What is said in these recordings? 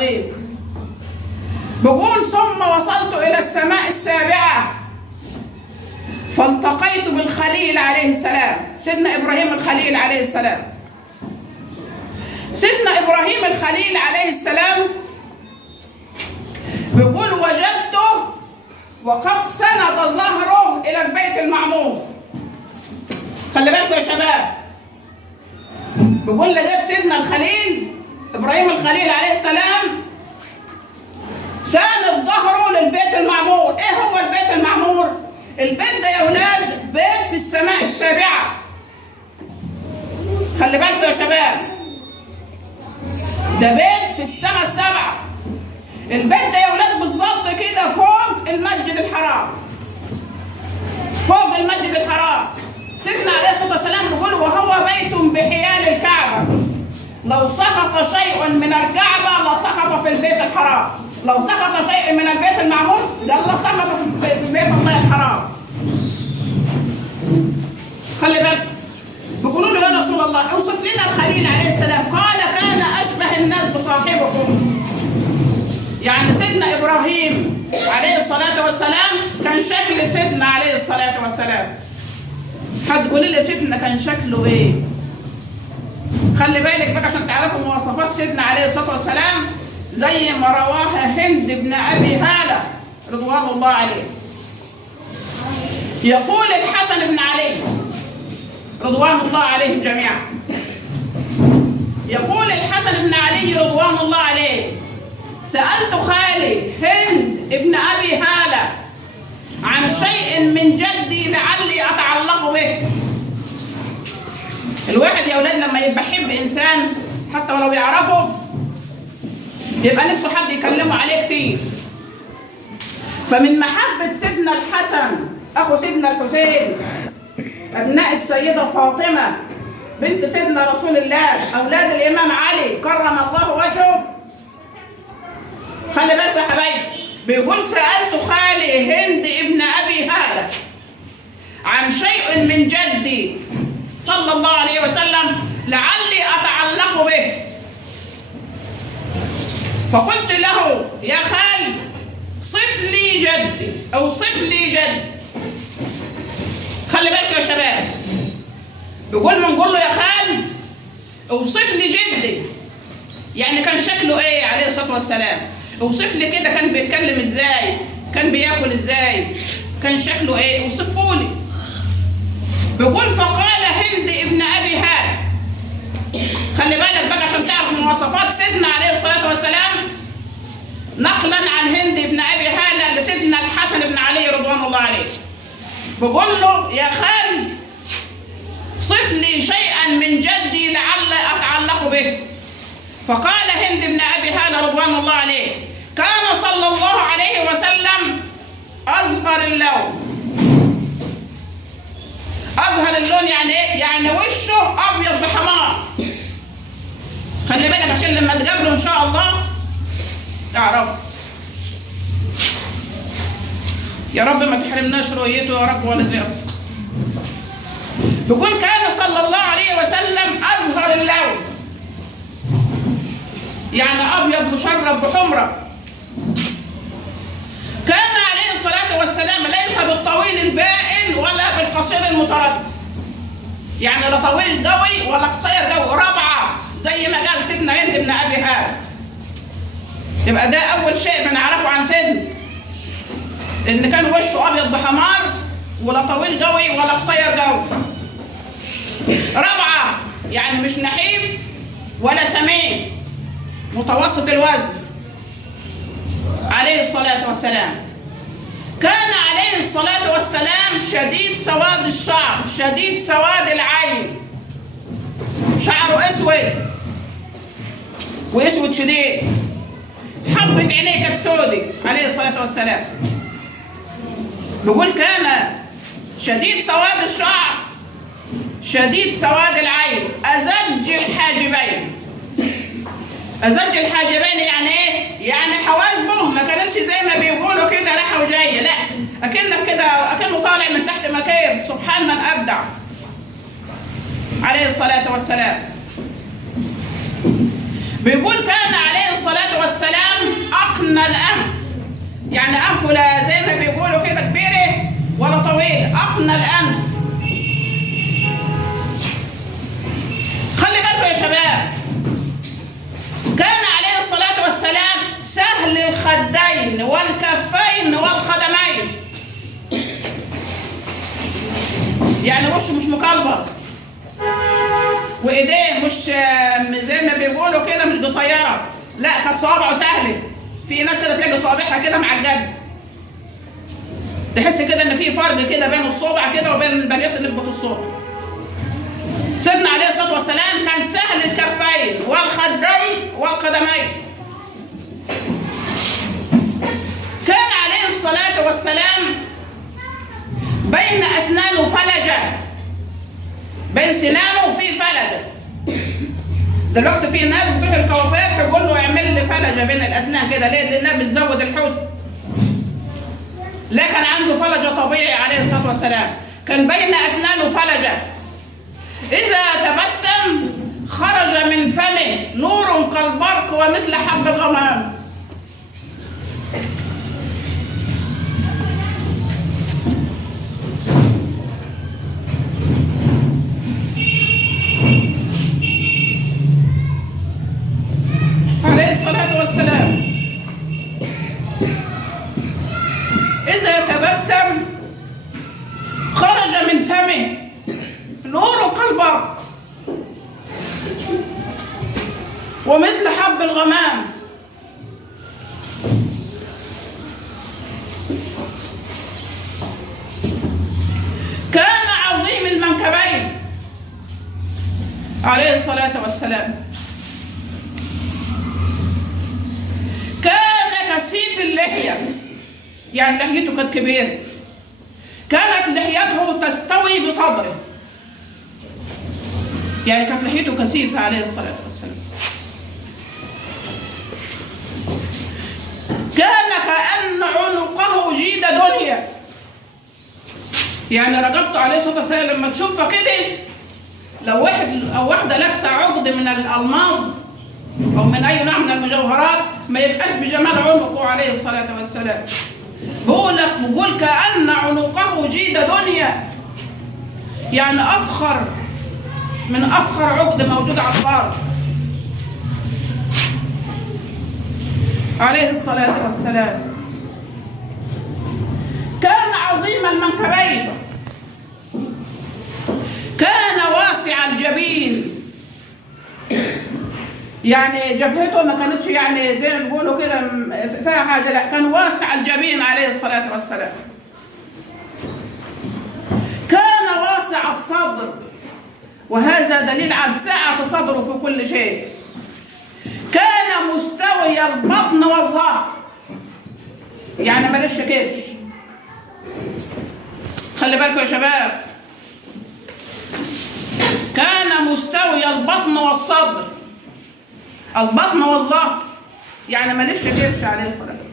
العظيم. بقول ثم وصلت إلى السماء السابعة فالتقيت بالخليل عليه السلام، سيدنا إبراهيم الخليل عليه السلام. سيدنا إبراهيم الخليل عليه السلام بيقول وجدته وقد سند ظهره إلى البيت المعمور. خلي بالكم يا شباب، بيقول لقيت سيدنا الخليل إبراهيم الخليل عليه السلام ساند ظهره للبيت المعمور. إيه هو البيت المعمور؟ البيت ده يا أولاد بيت في السماء السابعة. خلي بالكم يا شباب، ده بيت في السماء السبعة. البيت ده يا أولاد بالظبط كده فوق المسجد الحرام، فوق المسجد الحرام. سيدنا عليه الصلاة والسلام بيقول وهو بيت بحيال الكعبة، لو سقط شيء من الكعبة لسقط في البيت الحرام، لو سقط شيء من البيت المعمور قال لسقط في بيت الله الحرام. خلي بالك، بيقولوا له يا رسول الله اوصف لنا الخليل عليه السلام، قال كان أشبه الناس بصاحبكم. يعني سيدنا إبراهيم عليه الصلاة والسلام كان شكل سيدنا عليه الصلاة والسلام. هتقولي لي سيدنا كان شكله ايه؟ خلي بالك بقى عشان تعرفوا مواصفات سيدنا عليه الصلاة والسلام زي ما رواها هند بن أبي هالة رضوان الله عليه. يقول الحسن بن علي رضوان الله عليهم جميعا، يقول الحسن بن علي رضوان الله عليه سألت خالي هند ابن أبي هالة عن شيء من جدي لعلي أتعلق به. الواحد يا أولاد لما يبقى يحب إنسان حتى ولو يعرفه يبقى نفسه حد يكلمه عليه كتير. فمن محبة سيدنا الحسن أخو سيدنا الحسين أبناء السيدة فاطمة بنت سيدنا رسول الله أولاد الإمام علي كرم الله وجهه، خلي بالكم يا حبايبي، بيقول سألت خالي هند ابن أبي هالة عن شيء من جدي صلى الله عليه وسلم لعلي أتعلق به، فقلت له يا خال صف لي جدي أو صف لي جد. خلي بالكم يا شباب، بيقول بنقول له يا خال اوصف لي جدي، يعني كان شكله ايه عليه الصلاة والسلام، اوصف لي كده كان بيتكلم ازاي، كان بياكل ازاي، كان شكله ايه، اوصفه لي. بيقول فقال هند ابن ابي هالة، خلي بالك بقى عشان تعرف مواصفات سيدنا عليه الصلاة والسلام نقلا عن هند ابن ابي هالة لسيدنا الحسن بن علي رضوان الله عليه. بقول له يا خال صف لي شيئا من جدي لعل اتعلق به. فقال هند بن ابي هالة رضوان الله عليه كان صلى الله عليه وسلم ازهر اللون. ازهر اللون يعني ايه؟ يعني وشه ابيض بحمار. خلي بالك عشان لما تقابله ان شاء الله تعرفه. يا رب ما تحرمناش رؤيته يا رب ولا زيارته. بيقول كان صلى الله عليه وسلم ازهر اللون، يعني ابيض مشرب بحمره. كان عليه الصلاه والسلام ليس بالطويل البائن ولا بالقصير المتردد، يعني لا طويل قوي ولا قصير قوي، ربعه زي ما قال سيدنا هند بن ابي هالة. يبقى ده اول شيء بنعرفه عن سيدنا، ان كان وشه ابيض بحمار ولا طويل قوي ولا قصير قوي. ربعه يعني مش نحيف ولا سمين، متوسط الوزن عليه الصلاه والسلام. كان عليه الصلاه والسلام شديد سواد الشعر، شديد سواد العين، شعره اسود واسود شديد، حبة عينيه كانت سودة عليه الصلاة والسلام. بيقول كان شديد سواد الشعر شديد سواد العين أزج الحاجبين. أزج الحاجبين يعني إيه؟ يعني حواجبه ما كانتش زي ما بيقولوا كده رايحة وجاية، لا أكنك كده أكنه طالع من تحت مكير. سبحان من أبدع عليه الصلاة والسلام. بيقول كان عليه الصلاة والسلام من الأنف. خلي بالكم يا شباب، كان عليه الصلاة والسلام سهل الخدين والكفين والقدمين، يعني وشه مش مكلبر، وايديه مش زي ما بيقولوا كده مش قصيره، لا كانت صوابعه سهله. في ناس كده تلاقي صوابعها كده معجنه، تحس كده ان في فرق كده بين الصوبع كده وبين البنات اللي نبت الصوبع. سيدنا عليه الصلاه والسلام كان سهل الكفين والخدين والقدمين. كان عليه الصلاه والسلام بين اسنانه فلجه، بين سنانه في فلجه. دلوقتي في ناس بتروح الكوافير تقول له اعمل لي فلجه بين الاسنان كده، ليه؟ لانها بتزود الحزن. لا، كان عنده فلجه طبيعي عليه الصلاه والسلام، كان بين اسنانه فلجه. اذا تبسم خرج من فمه نور كالبرق ومثل حب الغمام. عليه الصلاة والسلام إذا تبسم خرج من فمه نور كالبرق ومثل حب الغمام. كان عظيم المنكبين عليه الصلاة والسلام، كان كثيف اللحية، يعني لحيته كانت كبيرة، كانت لحيته تستوي بصدره، يعني كانت لحيته كثيفة عليه الصلاة والسلام. كان كأن عنقه جيد دنيا، يعني رقبته عليه الصلاة والسلام لما تشوفها كده، لو واحد أو واحدة لابسة عقد من الألماظ أو من أي نوع من المجوهرات ما يبقاش بجمال عنقه عليه الصلاة والسلام. بقول كأن عنقه جيد دنيا، يعني أفخر من أفخر عقد موجود على الأرض عليه الصلاة والسلام. كان عظيم المنكبين، كان واسع الجبين، يعني جبهته ما كانتش يعني زي ما بيقولوا كده فيها حاجه، لا كان واسع الجبين عليه الصلاه والسلام. كان واسع الصدر، وهذا دليل على سعه صدره في كل شيء. كان مستوي البطن والظهر، يعني مالش كرش. خلي بالكم يا شباب، كان مستوي البطن والصدر، البطن والظهر، يعني مالش كرش عليه الصلاة والسلام.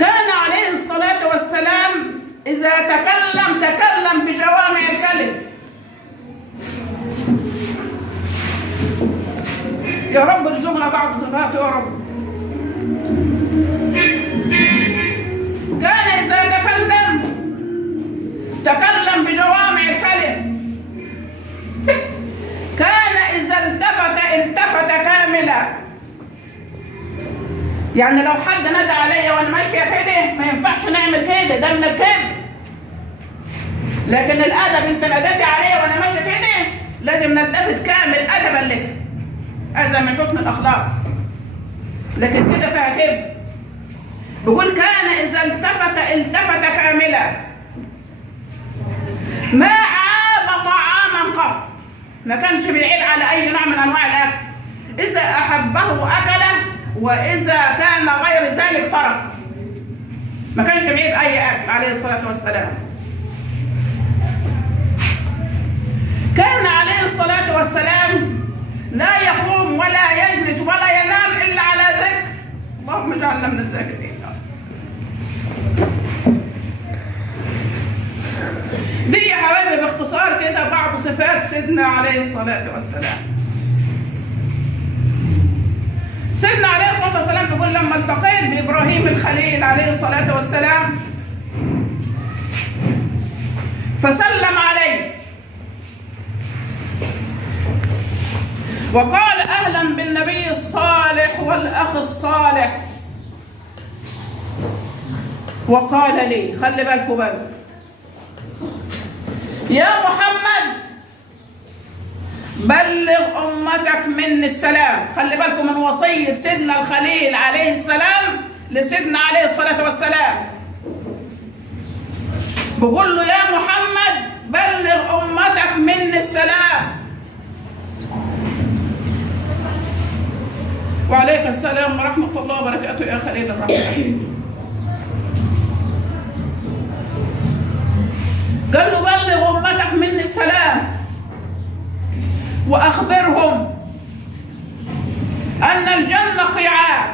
كان عليه الصلاة والسلام إذا تكلم بجوامع الكلم. يا رب ارزقنا بعض صفاته يا رب. كان إذا تكلم بجوامع الكلم. كان إذا التفت كاملا، يعني لو حد نادى عليا وانا ماشيه كده ما ينفعش نعمل كده، ده من الكبر. لكن الادب انت ناديتي عليا وانا ماشيه كده لازم نلتفت كامل ادبا لك، هذا من حسن الاخلاق. لكن كده فيها كبر. بيقول كان اذا التفت كاملا، ما عاب طعاما قط، ما كانش بيعيب على اي نوع من انواع الاكل. اذا احبه اكله، واذا كان غير ذلك ترك. ما كانش بعيد اي اكل عليه الصلاه والسلام. كان عليه الصلاه والسلام لا يقوم ولا يجلس ولا ينام الا على ذكر. اللهم اجعلنا من الذاكرين. دي يا حبايبي باختصار كده بعض صفات سيدنا عليه الصلاه والسلام. سيدنا عليه الصلاه والسلام بيقول لما التقيت بابراهيم الخليل عليه الصلاه والسلام فسلم عليه وقال أهلا بالنبي الصالح والأخ الصالح، وقال لي خلي بالكم بقى يا محمد بلغ أمتك مني السلام. خلي بالكم من وصية سيدنا الخليل عليه السلام لسيدنا عليه الصلاة والسلام، بقول له يا محمد بلغ أمتك مني السلام. وعليك السلام ورحمة الله وبركاته يا خليل الرحمن. قال له بلغ أمتك مني السلام وأخبرهم أن الجنة قيعان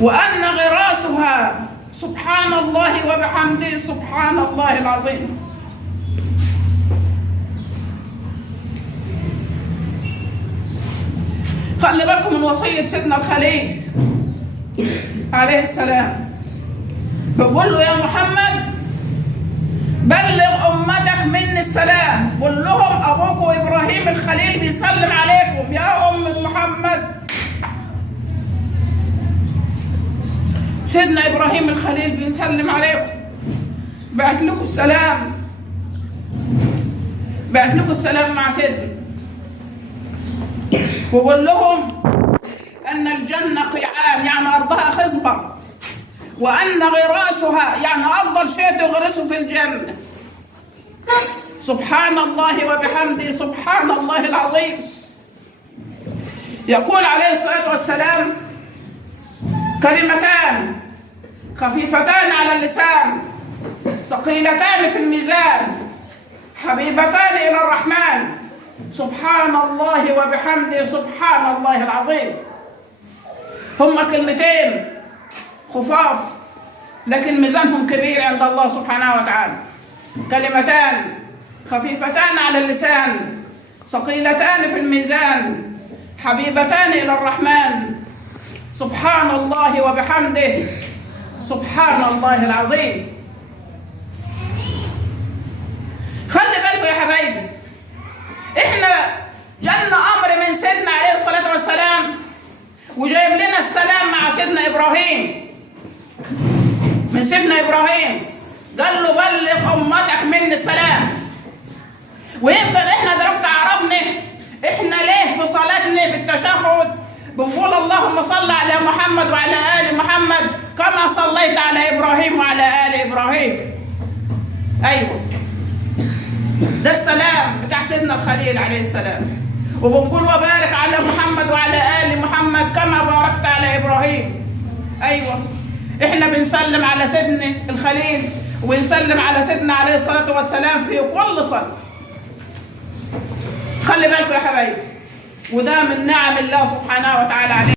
وأن غراسها سبحان الله وبحمده سبحان الله العظيم. خلي بالكم من وصية سيدنا الخليل عليه السلام، بقول له يا محمد بلغ أمتك مني السلام، قول لهم أبوكم إبراهيم الخليل بيسلم عليكم يا أمة محمد. سيدنا إبراهيم الخليل بيسلم عليكم، بعت لكم السلام، بعت لكم السلام مع سيدنا، وقول لهم أن الجنة قيعان يعني أرضها خصبة، وأن غراسها يعني أفضل شيء تغرسه في الجنة سبحان الله وبحمده سبحان الله العظيم. يقول عليه الصلاة والسلام كلمتان خفيفتان على اللسان ثقيلتان في الميزان حبيبتان إلى الرحمن سبحان الله وبحمده سبحان الله العظيم. هما كلمتين خفاف لكن ميزانهم كبير عند الله سبحانه وتعالى. كلمتان خفيفتان على اللسان ثقيلتان في الميزان حبيبتان إلى الرحمن سبحان الله وبحمده سبحان الله العظيم. خلي بالكم يا حبايبي، احنا جالنا امر من سيدنا عليه الصلاه والسلام وجايب لنا السلام مع سيدنا ابراهيم. من سيدنا ابراهيم قال له بلغ امتك مني السلام. ويمكن احنا دلوقتي عرفنا احنا ليه في صلاتنا في التشهد بنقول اللهم صل على محمد وعلى ال محمد كما صليت على ابراهيم وعلى ال ابراهيم. ايوه ده السلام بتاع سيدنا الخليل عليه السلام. وبنقول وبارك على محمد وعلى ال محمد كما باركت على ابراهيم. ايوه احنا بنسلم على سيدنا الخليل وبنسلم على سيدنا عليه الصلاه والسلام في كل صلاه. خلي بالكم يا حبايبي، وده من نعم الله سبحانه وتعالى علينا.